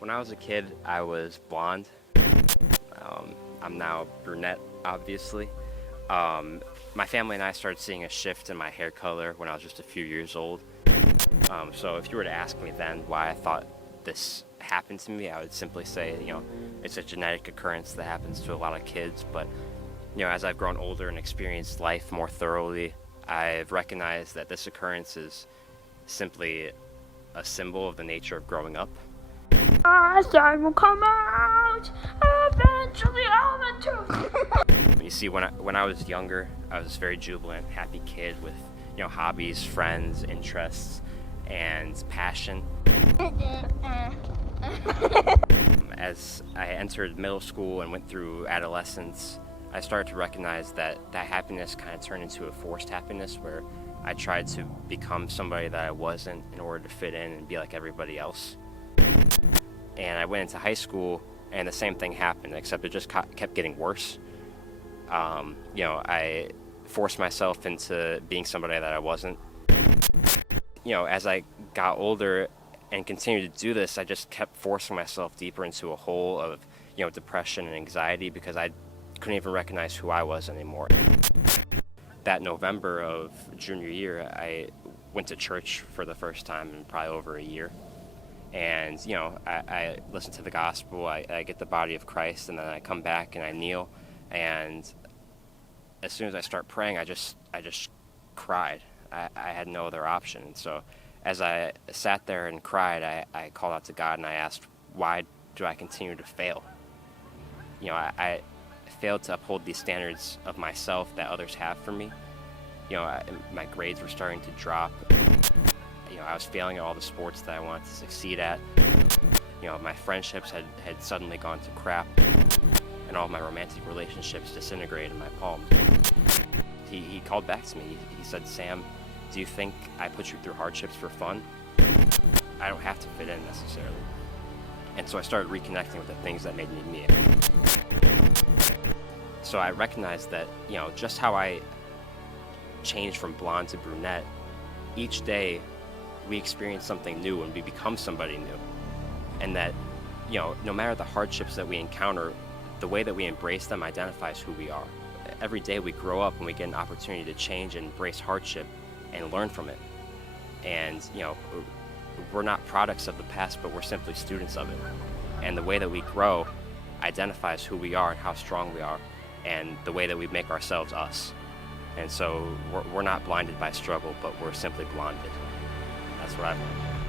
When I was a kid, I was blonde. I'm now brunette, obviously. My family and I started seeing a shift in my hair color when I was just a few years old. So if you were to ask me then why I thought this happened to me, I would simply say, it's a genetic occurrence that happens to a lot of kids. But, as I've grown older and experienced life more thoroughly, I've recognized that this occurrence is simply a symbol of the nature of growing up. Time will come out. Eventually, I'll enter. You see, when I was younger, I was a very jubilant, happy kid with hobbies, friends, interests, and passion. As I entered middle school and went through adolescence, I started to recognize that happiness kind of turned into a forced happiness where I tried to become somebody that I wasn't in order to fit in and be like everybody else. And I went into high school, and the same thing happened, except it just kept getting worse. I forced myself into being somebody that I wasn't. As I got older and continued to do this, I just kept forcing myself deeper into a hole of, depression and anxiety because I couldn't even recognize who I was anymore. That November of junior year, I went to church for the first time in probably over a year. And, I listen to the gospel, I get the body of Christ, and then I come back and I kneel. And as soon as I start praying, I just cried. I had no other option. And so as I sat there and cried, I called out to God and I asked, why do I continue to fail? I failed to uphold these standards of myself that others have for me. My grades were starting to drop. I was failing at all the sports that I wanted to succeed at. My friendships had suddenly gone to crap, and all of my romantic relationships disintegrated in my palms. He called back to me. He said, "Sam, do you think I put you through hardships for fun? I don't have to fit in necessarily." And so I started reconnecting with the things that made me me. So I recognized that, just how I changed from blonde to brunette, each day we experience something new and we become somebody new. And that, no matter the hardships that we encounter, the way that we embrace them identifies who we are. Every day we grow up and we get an opportunity to change and embrace hardship and learn from it. And, we're not products of the past, but we're simply students of it. And the way that we grow identifies who we are and how strong we are, and the way that we make ourselves us. And so we're not blinded by struggle, but we're simply blinded. That's what I've learned.